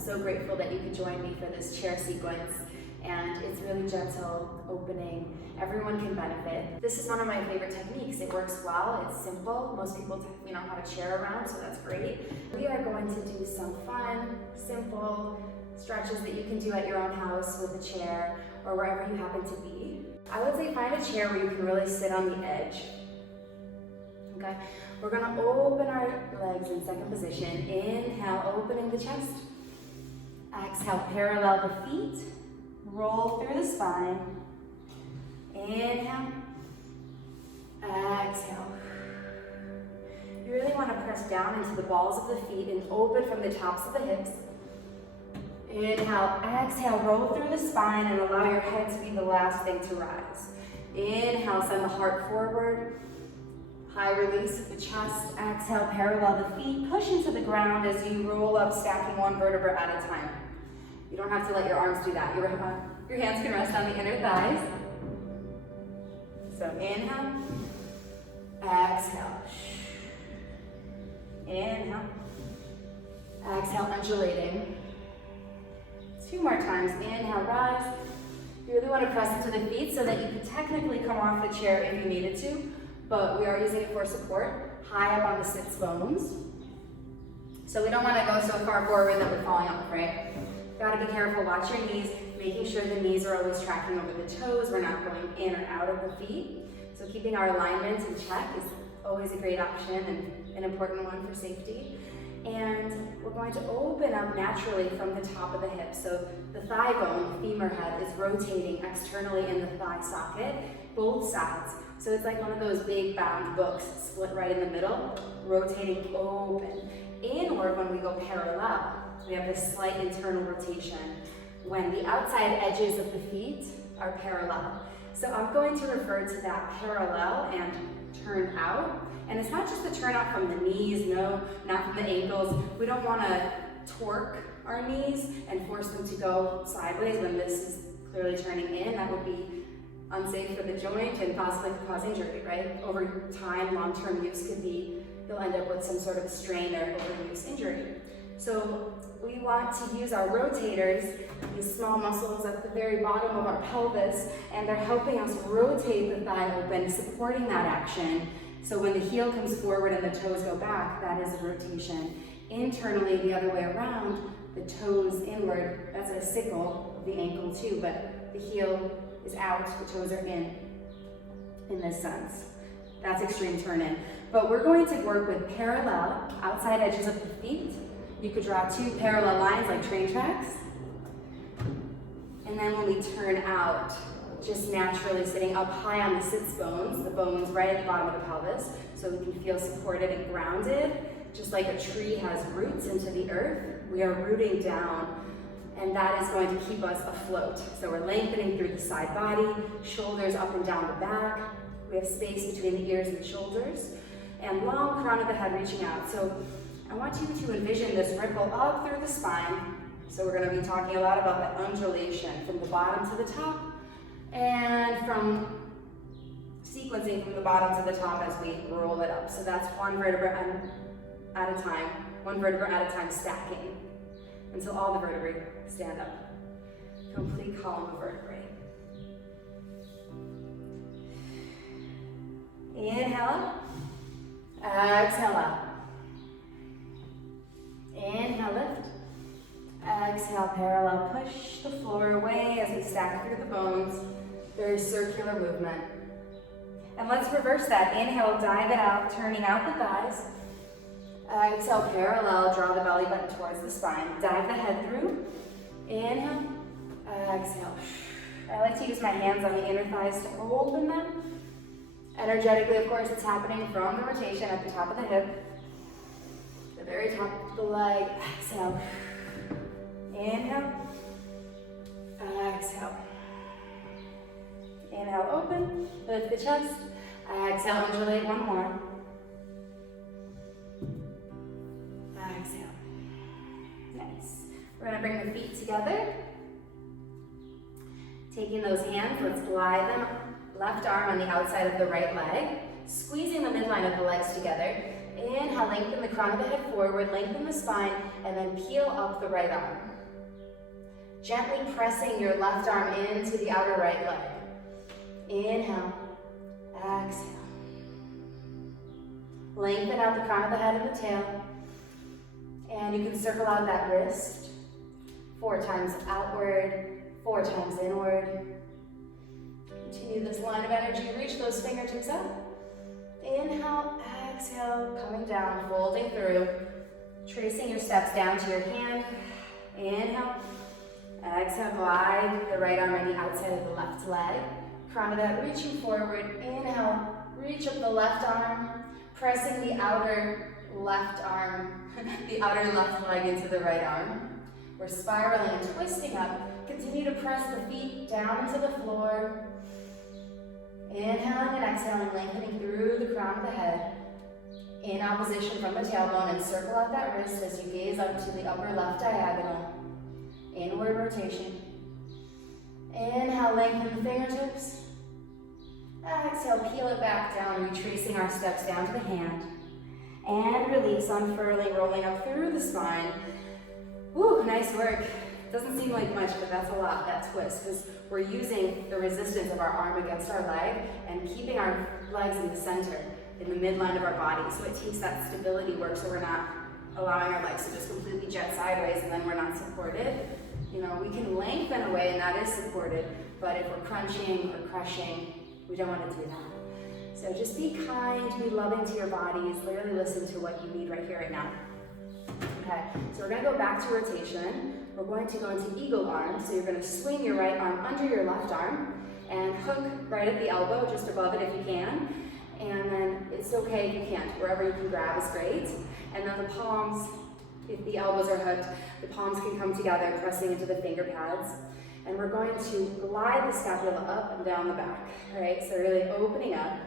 so grateful that you could join me for this chair sequence, and it's really gentle, opening. Everyone can benefit. This is one of my favorite techniques. It works well, it's simple. Most people have a chair around, so that's great. We are going to do some fun, simple stretches that you can do at your own house with a chair or wherever you happen to be. I would say find a chair where you can really sit on the edge. Okay, we're gonna open our legs in second position. Inhale, opening the chest. Exhale, parallel the feet. Roll through the spine. Inhale. Exhale. You really want to press down into the balls of the feet and open from the tops of the hips. Inhale, exhale, roll through the spine and allow your head to be the last thing to rise. Inhale, send the heart forward. High release of the chest. Exhale, parallel the feet. Push into the ground as you roll up, stacking one vertebra at a time. You don't have to let your arms do that. Your hands can rest on the inner thighs. So inhale, exhale. Inhale, exhale, undulating. 2 more times. Inhale, rise. You really want to press into the feet so that you can technically come off the chair if you needed to, but we are using it for support, high up on the sits bones. So we don't want to go so far forward that we're falling off, right? Gotta be careful, watch your knees, making sure the knees are always tracking over the toes. We're not going in or out of the feet. So keeping our alignment in check is always a great option and an important one for safety. And we're going to open up naturally from the top of the hip. So the thigh bone, the femur head, is rotating externally in the thigh socket, both sides. So it's like one of those big bound books, split right in the middle, rotating open. Inward when we go parallel, we have this slight internal rotation when the outside edges of the feet are parallel. So I'm going to refer to that parallel and turn out. And it's not just the turn out from the knees, no, not from the ankles. We don't want to torque our knees and force them to go sideways when this is clearly turning in. That would be unsafe for the joint and possibly could cause injury, right? Over time, long-term use could be, you'll end up with some sort of strain or overuse injury. So we want to use our rotators, these small muscles at the very bottom of our pelvis, and they're helping us rotate the thigh open, supporting that action. So when the heel comes forward and the toes go back, that is a rotation. Internally, the other way around, the toes inward, that's a sickle of the ankle too, but the heel is out, the toes are in this sense. That's extreme turn in. But we're going to work with parallel outside edges of the feet. You could draw 2 parallel lines like train tracks. And then when we turn out, just naturally sitting up high on the sits bones, the bones right at the bottom of the pelvis, so we can feel supported and grounded. Just like a tree has roots into the earth, we are rooting down, and that is going to keep us afloat. So we're lengthening through the side body, shoulders up and down the back. We have space between the ears and the shoulders, and long crown of the head reaching out. So I want you to envision this ripple up through the spine. So we're going to be talking a lot about the undulation from the bottom to the top, and from sequencing from the bottom to the top as we roll it up. So that's one vertebra at a time, stacking until all the vertebrae stand up. Complete column of vertebrae. Inhale up, exhale up. Inhale, lift. Exhale, parallel, push the floor away as we stack through the bones. Very circular movement. And let's reverse that. Inhale, dive it out, turning out the thighs. Exhale, parallel, draw the belly button towards the spine. Dive the head through. Inhale, exhale. I like to use my hands on the inner thighs to open them. Energetically, of course, it's happening from the rotation at the top of the hip. The very top of the leg. Exhale. Inhale. Exhale. Inhale, open. Lift the chest. Exhale, undulate one more. Exhale. Nice. We're going to bring the feet together. Taking those hands, let's glide them. Left arm on the outside of the right leg. Squeezing the midline of the legs together. Inhale, lengthen the crown of the head forward, lengthen the spine, and then peel up the right arm. Gently pressing your left arm into the outer right leg. Inhale, exhale. Lengthen out the crown of the head and the tail. And you can circle out that wrist 4 times outward, 4 times inward. Continue this line of energy, reach those fingertips up. Inhale, exhale, coming down, folding through. Tracing your steps down to your hand. Inhale, exhale, glide the right arm on the outside of the left leg. Crown of the head reaching forward. Inhale, reach up the left arm, pressing the outer left arm, the outer left leg into the right arm. We're spiraling and twisting up. Continue to press the feet down into the floor. Inhaling and exhaling, lengthening through the crown of the head. In opposition from the tailbone, and circle out that wrist as you gaze up to the upper left diagonal. Inward rotation. Inhale, lengthen the fingertips. Exhale, peel it back down, retracing our steps down to the hand. And release, unfurling, rolling up through the spine. Woo, nice work. Doesn't seem like much, but that's a lot, that twist, because we're using the resistance of our arm against our leg and keeping our legs in the center, in the midline of our body. So it takes that stability work, so we're not allowing our legs to just completely jet sideways and then we're not supported. You know, we can lengthen away and that is supported, but if we're crunching or crushing, we don't want to do that. So just be kind, be loving to your bodies, literally listen to what you need right here, right now. Okay, so we're going to go back to rotation. We're going to go into eagle arm, so you're going to swing your right arm under your left arm and hook right at the elbow, just above it if you can. And then it's okay if you can't, wherever you can grab is great. And then the palms, if the elbows are hooked, the palms can come together, pressing into the finger pads. And we're going to glide the scapula up and down the back, all right? So really opening up.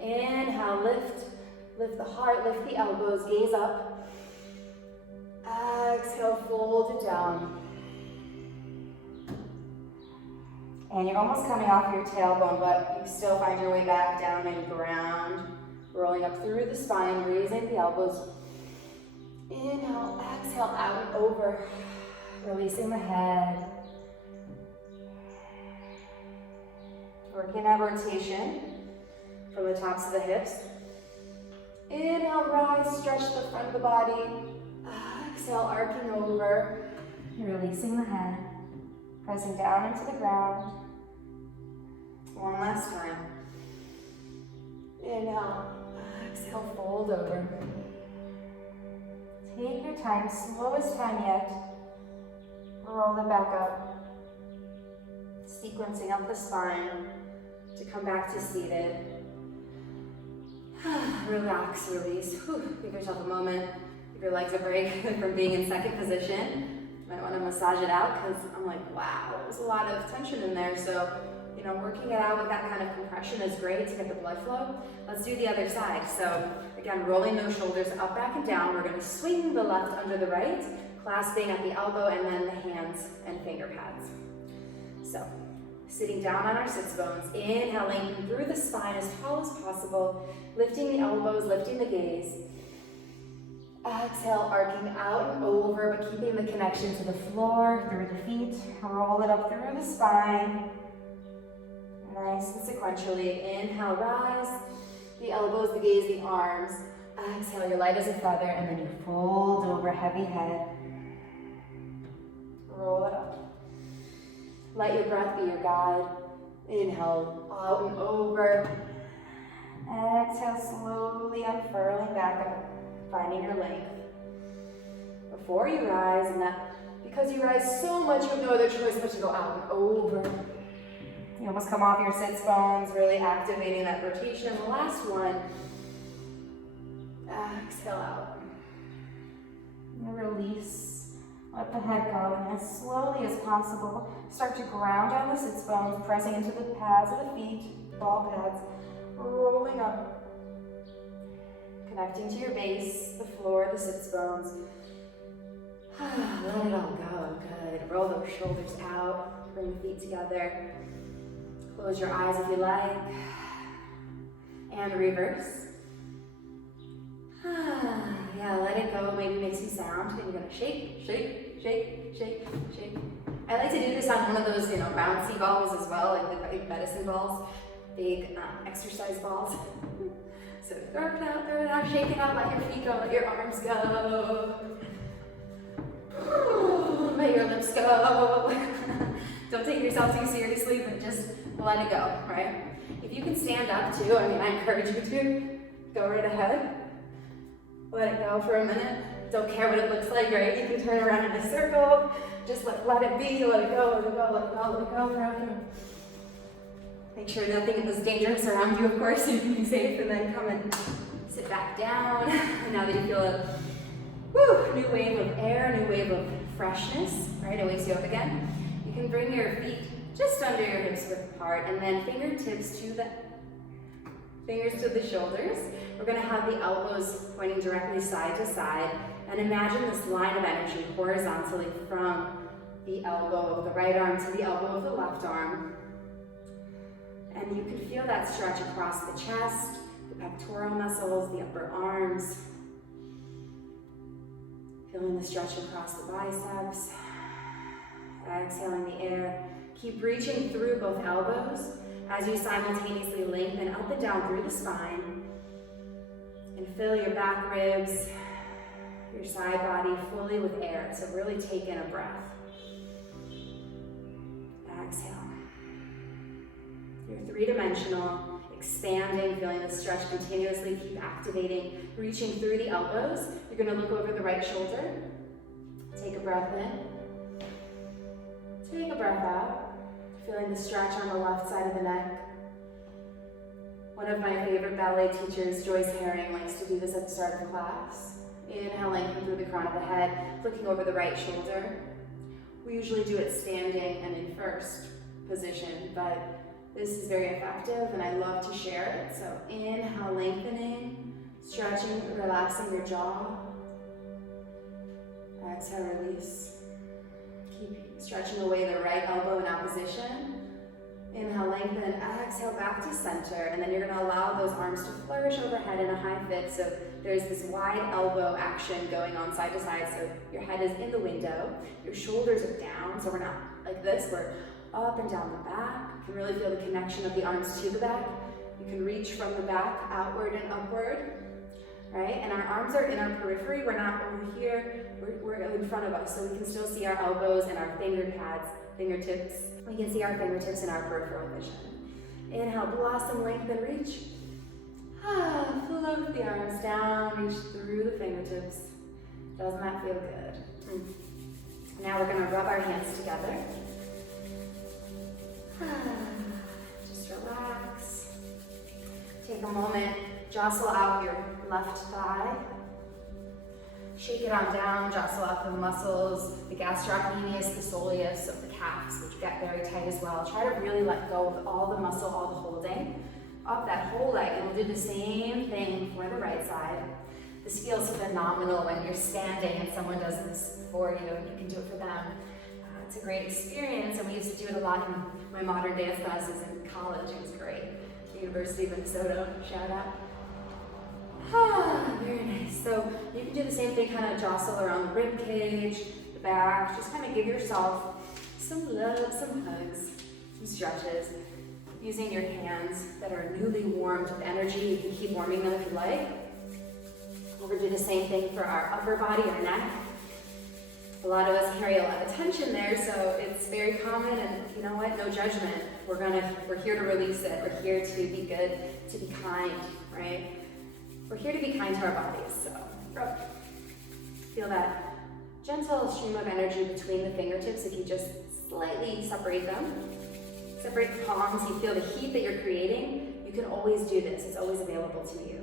Inhale, lift the heart, lift the elbows, gaze up. Exhale, fold it down. And you're almost coming off your tailbone, but you still find your way back down and ground. Rolling up through the spine, raising the elbows. Inhale, exhale, out and over. Releasing the head. Working that rotation from the tops of the hips. Inhale, rise, stretch the front of the body. Exhale, arcing over. Releasing the head. Pressing down into the ground. One last time. Inhale, exhale, fold over. Take your time, slowest time yet. Roll it back up. Sequencing up the spine to come back to seated. Relax, release. Whew. Give yourself a moment. Give your legs a break from being in second position. You might want to massage it out because I'm like, wow, there's a lot of tension in there. So, you know, working it out with that kind of compression is great to get the blood flow. Let's do the other side. So again, rolling those shoulders up, back, and down. We're going to swing the left under the right, clasping at the elbow, and then the hands and finger pads. So sitting down on our sits bones, inhaling through the spine as tall as possible, lifting the elbows, lifting the gaze. Exhale, arcing out and over, but keeping the connection to the floor, through the feet. Roll it up through the spine. Nice and sequentially. Inhale, rise. The elbows, the gaze, the arms. Exhale, you're light as a feather, and then you fold over, heavy head. Roll it up. Let your breath be your guide. Inhale, out and over. Exhale, slowly unfurling back up, finding your length. Before you rise, and that because you rise so much, you have no other choice but to go out and over. You almost come off your sits bones, really activating that rotation. The last one, exhale out. And release. Let the head go, and as slowly as possible, start to ground down the sits bones, pressing into the pads of the feet, ball pads, rolling up, connecting to your base, the floor, the sits bones. Let it all go, good. Roll those shoulders out, bring the feet together. Close your eyes if you like, and reverse. Yeah, let it go. Maybe make some sound. And you're gonna shake, shake, shake, shake, shake. I like to do this on one of those, bouncy balls as well, like the big medicine balls, big exercise balls. So throw it out, shake it out, let your feet go, let your arms go. Let your lips go. Don't take yourself too seriously, but just let it go, right? If you can stand up too, I encourage you to, go right ahead. Let it go for a minute. Don't care what it looks like, right? You can turn around in a circle. Just let it be, let it go, let it go, let it go, let it go, through. Make sure nothing is dangerous around you, of course, so you can be safe, and then come and sit back down. And now that you feel a new wave of air, new wave of freshness, right? It wakes you up again. You can bring your feet just under your hips width apart, and then fingers to the shoulders. We're gonna have the elbows pointing directly side to side, and imagine this line of energy horizontally from the elbow of the right arm to the elbow of the left arm. And you can feel that stretch across the chest, the pectoral muscles, the upper arms. Feeling the stretch across the biceps. Exhaling the air. Keep reaching through both elbows as you simultaneously lengthen up and down through the spine. And fill your back ribs, your side body fully with air. So really take in a breath. Exhale. You're three-dimensional, expanding, feeling the stretch continuously, keep activating, reaching through the elbows. You're gonna look over the right shoulder. Take a breath in. Take a breath out. Feeling the stretch on the left side of the neck. One of my favorite ballet teachers, Joyce Herring, likes to do this at the start of class. Inhale, lengthen through the crown of the head, looking over the right shoulder. We usually do it standing and in first position, but this is very effective and I love to share it. So inhale, lengthening, stretching, relaxing your jaw. Exhale, release. Keep stretching away the right elbow in opposition. Inhale, lengthen, exhale, back to center, and then you're gonna allow those arms to flourish overhead in a high fit. So there's this wide elbow action going on side to side. So your head is in the window, your shoulders are down, so we're not like this, we're up and down the back. You can really feel the connection of the arms to the back. You can reach from the back outward and upward, right? And our arms are in our periphery, we're not over here, we're in front of us, so we can still see our elbows and our fingertips. We can see our fingertips in our peripheral vision. Inhale, blossom, lengthen, reach. Float the arms down, reach through the fingertips. Doesn't that feel good? Now we're gonna rub our hands together. Just relax. Take a moment, jostle out your left thigh. Shake it on down, jostle out the muscles, the gastrocnemius, the soleus of the calves, which get very tight as well. Try to really let go of all the muscle, all the holding, up that whole leg, and we'll do the same thing for the right side. This feels phenomenal when you're standing and someone does this for you, and you can do it for them. It's a great experience, and we used to do it a lot in my modern dance classes in college. It was great. University of Minnesota, shout out. Very nice. So you can do the same thing, kind of jostle around the rib cage, the back. Just kind of give yourself some love, some hugs, some stretches. Using your hands that are newly warmed with energy, you can keep warming them if you like. We're going to do the same thing for our upper body, our neck. A lot of us carry a lot of tension there, so it's very common, and you know what? No judgment. We're here to release it. We're here to be good, to be kind, right? We're here to be kind to our bodies, so feel that gentle stream of energy between the fingertips. If you just slightly separate them, separate the palms, you feel the heat that you're creating. You can always do this. It's always available to you.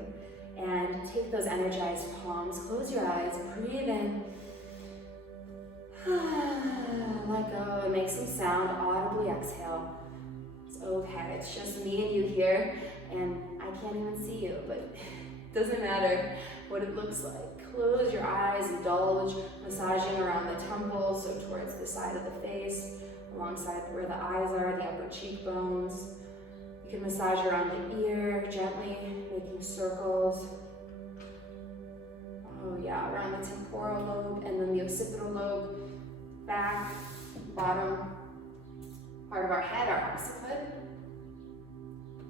And take those energized palms, close your eyes, breathe in. Let go and make some sound, audibly exhale. It's okay, it's just me and you here, and I can't even see you, but it doesn't matter what it looks like. Close your eyes, indulge, massaging around the temples, so towards the side of the face, alongside where the eyes are, the upper cheekbones. You can massage around the ear, gently making circles. Oh yeah, around the temporal lobe and then the occipital lobe, back, bottom part of our head, our occiput.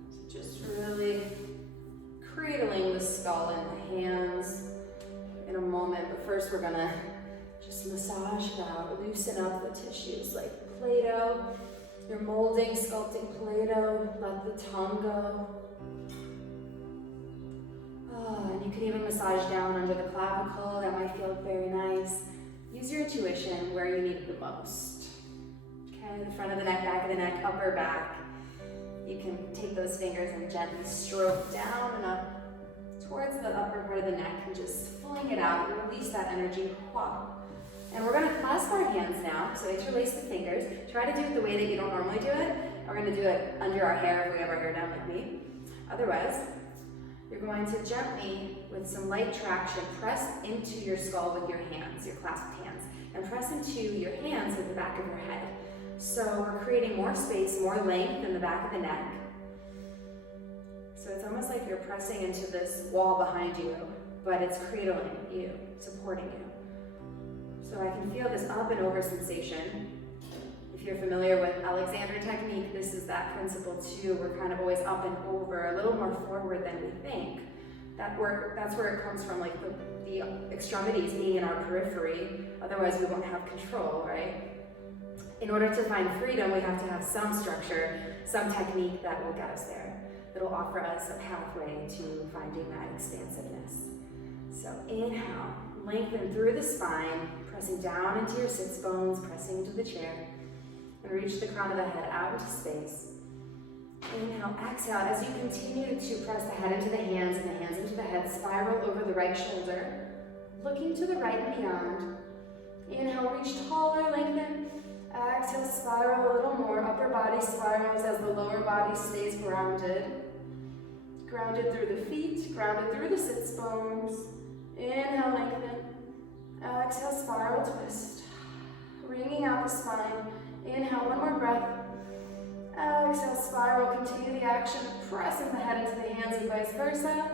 So just really cradling the skull in the hands in a moment, but first we're gonna just massage it out, loosen up the tissues like Play-Doh. You're molding, sculpting Play-Doh, let the tongue go. Oh, and you can even massage down under the clavicle, that might feel very nice. Use your intuition where you need it the most. Okay, the front of the neck, back of the neck, upper back. You can take those fingers and gently stroke down and up towards the upper part of the neck and just fling it out and release that energy. And we're gonna clasp our hands now, so interlace the fingers. Try to do it the way that you don't normally do it. We're gonna do it under our hair if we have our hair down like me. Otherwise, you're going to gently, with some light traction, press into your skull with your hands, your clasped hands, and press into your hands with the back of your head. So we're creating more space, more length in the back of the neck. So it's almost like you're pressing into this wall behind you, but it's cradling you, supporting you. So I can feel this up and over sensation. If you're familiar with Alexander technique, this is that principle too. We're kind of always up and over, a little more forward than we think. That's where it comes from, like the extremities being in our periphery. Otherwise we won't have control, right? In order to find freedom, we have to have some structure, some technique that will get us there. It'll offer us a pathway to finding that expansiveness. So inhale, lengthen through the spine, pressing down into your sits bones, pressing into the chair, and reach the crown of the head out into space. Inhale, exhale, as you continue to press the head into the hands and the hands into the head, spiral over the right shoulder, looking to the right and beyond. Inhale, reach taller, lengthen. Exhale, spiral a little more. Upper body spirals as the lower body stays grounded. Grounded through the feet, grounded through the sits bones. Inhale, lengthen. Exhale, spiral, twist. Wringing out the spine. Inhale, one more breath. Exhale, spiral, continue the action. Pressing the head into the hands and vice versa.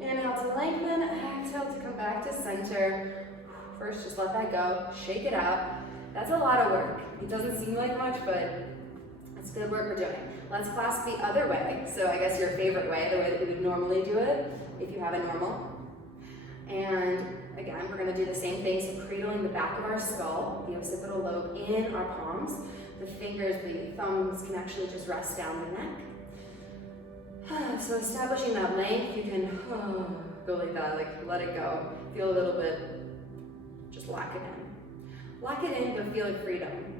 Inhale to lengthen. Exhale to come back to center. First, just let that go. Shake it out. That's a lot of work. It doesn't seem like much, but it's good work we're doing. Let's clasp the other way. So I guess your favorite way, the way that we would normally do it, if you have a normal. And again, we're gonna do the same thing. So cradling the back of our skull, the occipital lobe in our palms. The fingers, the thumbs can actually just rest down the neck. So establishing that length, you can go like that, like let it go. Feel a little bit, just lock it in. Lock it in, but feel freedom.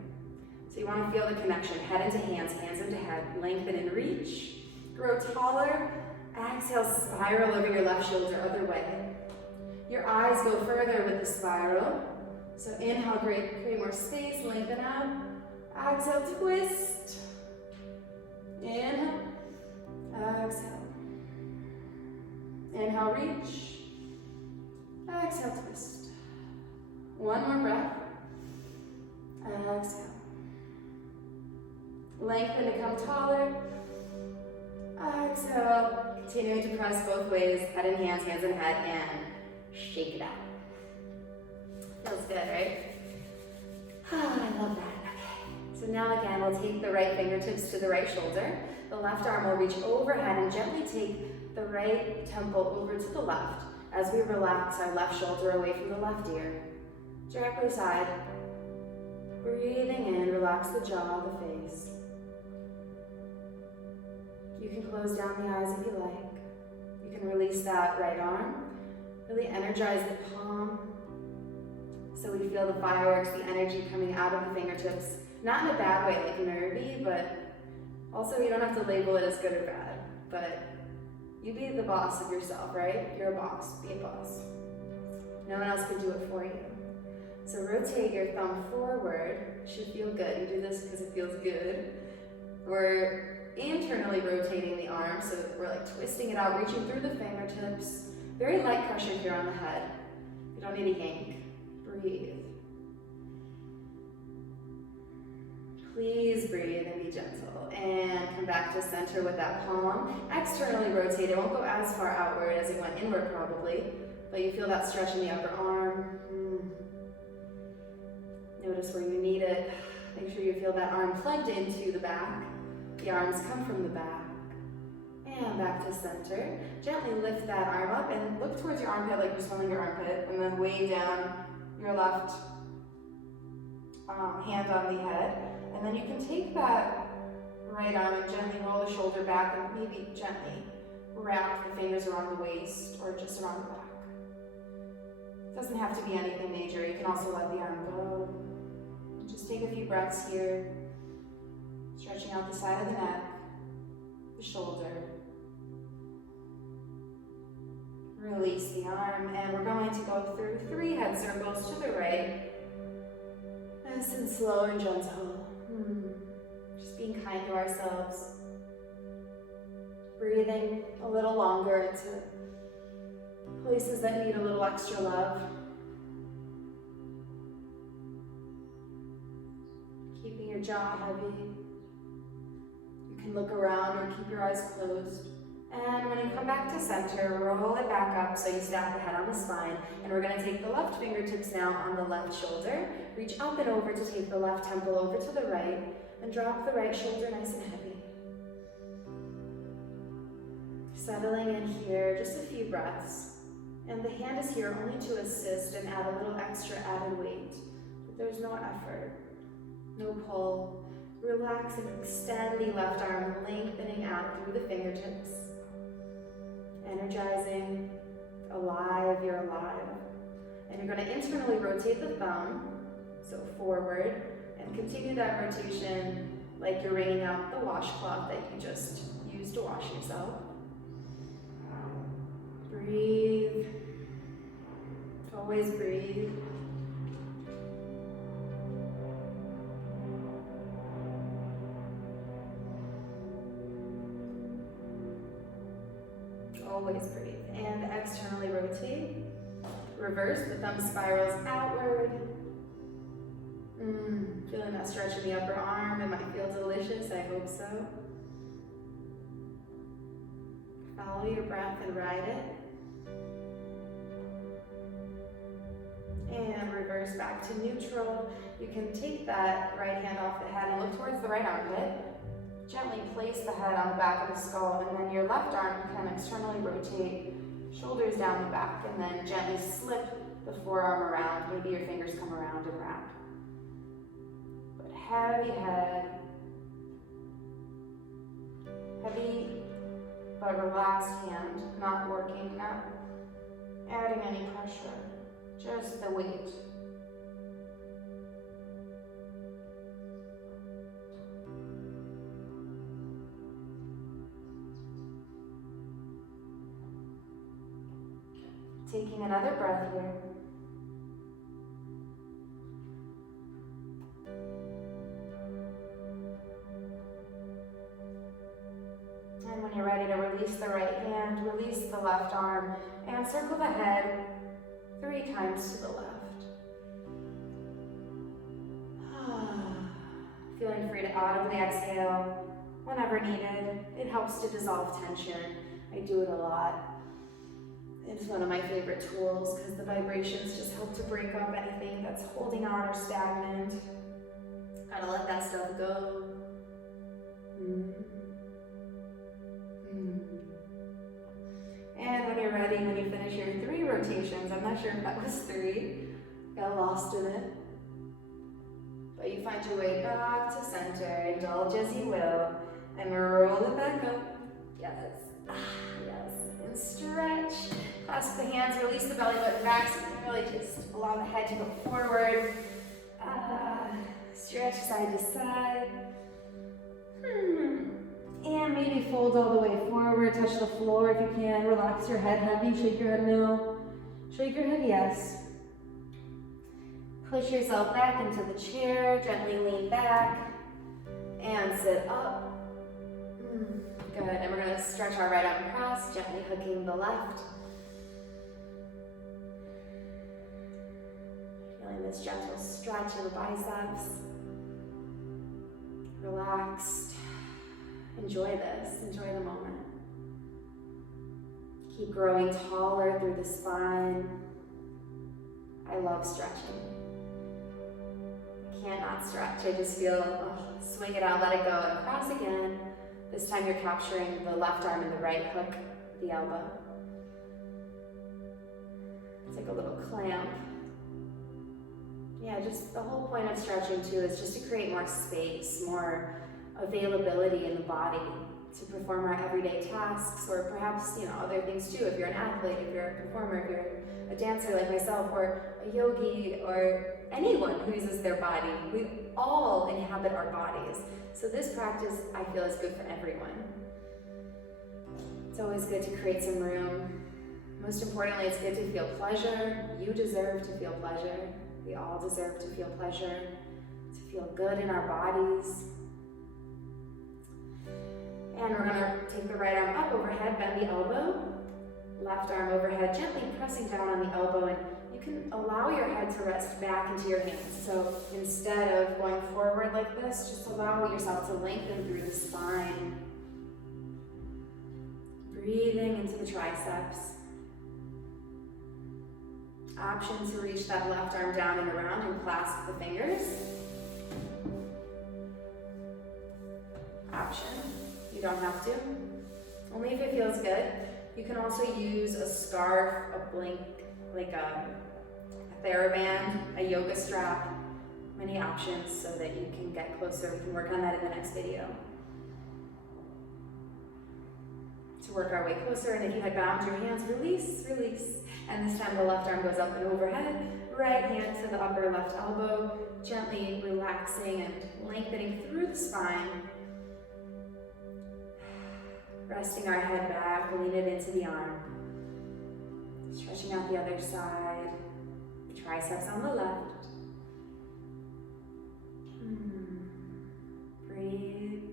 So you want to feel the connection, head into hands, hands into head, lengthen and reach. Grow taller. Exhale, spiral over your left shoulder, other way. Your eyes go further with the spiral. So inhale, create more space, lengthen out. Exhale, twist. Inhale. Exhale. Inhale, reach. Exhale, twist. One more breath. Exhale. Lengthen to come taller. Exhale. Continuing to press both ways, head and hands, hands and head, and shake it out. Feels good, right? I love that. Okay. So now again, we'll take the right fingertips to the right shoulder. The left arm will reach overhead and gently take the right temple over to the left as we relax our left shoulder away from the left ear. Directly side. Breathing in, relax the jaw, the face. You can close down the eyes if you like. You can release that right arm. Really energize the palm. So we feel the fireworks, the energy coming out of the fingertips. Not in a bad way, like nervy, but also you don't have to label it as good or bad. But you be the boss of yourself, right? You're a boss, be a boss. No one else can do it for you. So rotate your thumb forward. It should feel good. You do this because it feels good. We're internally rotating the arm, so we're like twisting it out, reaching through the fingertips. Very light pressure here on the head. You don't need to yank. Breathe. Please breathe and be gentle. And come back to center with that palm. Externally rotate. It won't go as far outward as it went inward probably, but you feel that stretch in the upper arm. Notice where you need it. Make sure you feel that arm plugged into the back. The arms come from the back. And back to center. Gently lift that arm up and look towards your armpit like you're smelling your armpit, and then weigh down your left hand on the head. And then you can take that right arm and gently roll the shoulder back and maybe gently wrap the fingers around the waist or just around the back. It doesn't have to be anything major. You can also let the arm go. Just take a few breaths here, stretching out the side of the neck, the shoulder. Release the arm, and we're going to go through 3 head circles to the right. Nice and slow and gentle. Just being kind to ourselves. Breathing a little longer into places that need a little extra love. Keeping your jaw heavy. You can look around or keep your eyes closed. And when you come back to center, roll it back up so you stack the head on the spine. And we're going to take the left fingertips now on the left shoulder. Reach up and over to take the left temple over to the right. And drop the right shoulder nice and heavy. Settling in here, just a few breaths. And the hand is here only to assist and add a little extra added weight. But there's no effort, no pull. Relax and extend the left arm, lengthening out through the fingertips. Energizing, alive, you're alive. And you're going to internally rotate the thumb, so forward, and continue that rotation like you're wringing out the washcloth that you just used to wash yourself. Breathe. Always breathe. Always breathe. And externally rotate. Reverse, the thumb spirals outward. Feeling that stretch in the upper arm. It might feel delicious, I hope so. Follow your breath and ride it. And reverse back to neutral. You can take that right hand off the head and look towards the right armpit. Gently place the head on the back of the skull, and then your left arm can externally rotate, shoulders down the back, and then gently slip the forearm around. Maybe your fingers come around and around. But heavy head. Heavy but relaxed hand, not working, not adding any pressure, just the weight. Taking another breath here. And when you're ready to release the right hand, release the left arm, and circle the head 3 times to the left. Feeling free to audibly exhale whenever needed. It helps to dissolve tension. I do it a lot. It's one of my favorite tools because the vibrations just help to break up anything that's holding on or stagnant. Gotta let that stuff go. And when you're ready, when you finish your 3 rotations, I'm not sure if that was 3, got lost in it. But you find your way back to center, indulge as you will, and roll it back up. Yes, yes, and stretch. Clasp the hands, release the belly button back, so you can really just allow the head to go forward. Stretch side to side. And maybe fold all the way forward, touch the floor if you can. Relax your head heavy, shake your head no. Shake your head yes. Push yourself back into the chair, gently lean back, and sit up. Good, and we're gonna stretch our right arm across, gently hooking the left. Feeling this gentle stretch of the biceps. Relaxed. Enjoy this, enjoy the moment. Keep growing taller through the spine. I love stretching. I can't not stretch. I just feel, swing it out, let it go, and cross again. This time you're capturing the left arm and the right hook, the elbow. It's like a little clamp. Yeah, just the whole point of stretching too is just to create more space, more availability in the body to perform our everyday tasks, or perhaps, other things too. If you're an athlete, if you're a performer, if you're a dancer like myself, or a yogi, or anyone who uses their body, we all inhabit our bodies. So this practice, I feel, is good for everyone. It's always good to create some room. Most importantly, it's good to feel pleasure. You deserve to feel pleasure. We all deserve to feel pleasure, to feel good in our bodies. And we're gonna take the right arm up overhead, bend the elbow, left arm overhead, gently pressing down on the elbow, and you can allow your head to rest back into your hands. So instead of going forward like this, just allow yourself to lengthen through the spine. Breathing into the triceps. Option to reach that left arm down and around and clasp the fingers. Option. You don't have to. Only if it feels good. You can also use a scarf, a blanket, like a TheraBand, a yoga strap, many options so that you can get closer. We can work on that in the next video. To work our way closer, and if you had bound your hands, release, release. And this time the left arm goes up and overhead, right hand to the upper left elbow, gently relaxing and lengthening through the spine. Resting our head back, lean it into the arm. Stretching out the other side, triceps on the left. Breathe.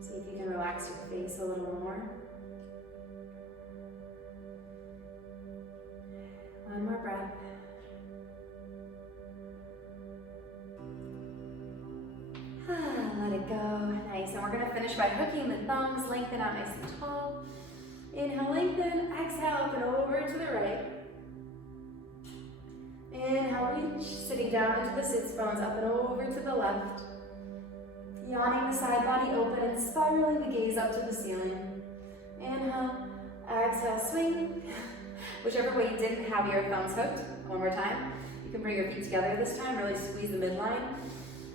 See if you can relax your face a little more. One more breath. Let it go. Nice. And we're going to finish by hooking the thumbs, lengthen out nice and tall. Inhale, lengthen. Exhale, up and over to the right. Inhale, reach. Sitting down into the sits bones, up and over to the left. Yawning the side body open and spiraling the gaze up to the ceiling. Inhale. Exhale, swing. Whichever way you didn't have your thumbs hooked. One more time. You can bring your feet together this time. Really squeeze the midline.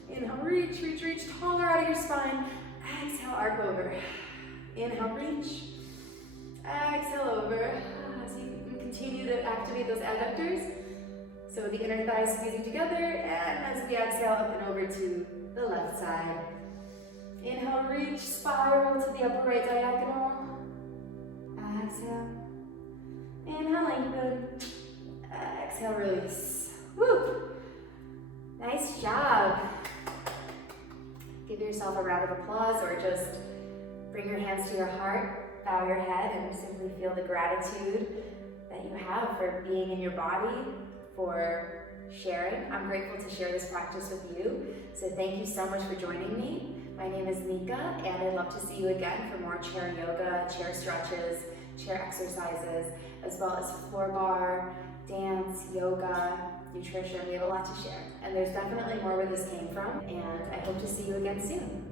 Inhale, reach, reach, reach, taller out of your spine. Exhale, arc over. Inhale, reach. Exhale, over. So you can continue to activate those adductors. So the inner thighs squeezing together, and as we exhale, up and over to the left side. Inhale, reach, spiral to the upper right diagonal. Exhale. Inhale, lengthen. Exhale, release. Woo! Nice job. Give yourself a round of applause, or just bring your hands to your heart, bow your head, and simply feel the gratitude that you have for being in your body, for sharing. I'm grateful to share this practice with you, so thank you so much for joining me. My name is Nika, and I'd love to see you again for more chair yoga, chair stretches, chair exercises, as well as floor bar, dance, yoga, nutrition. We have a lot to share, and there's definitely more where this came from, and I hope to see you again soon.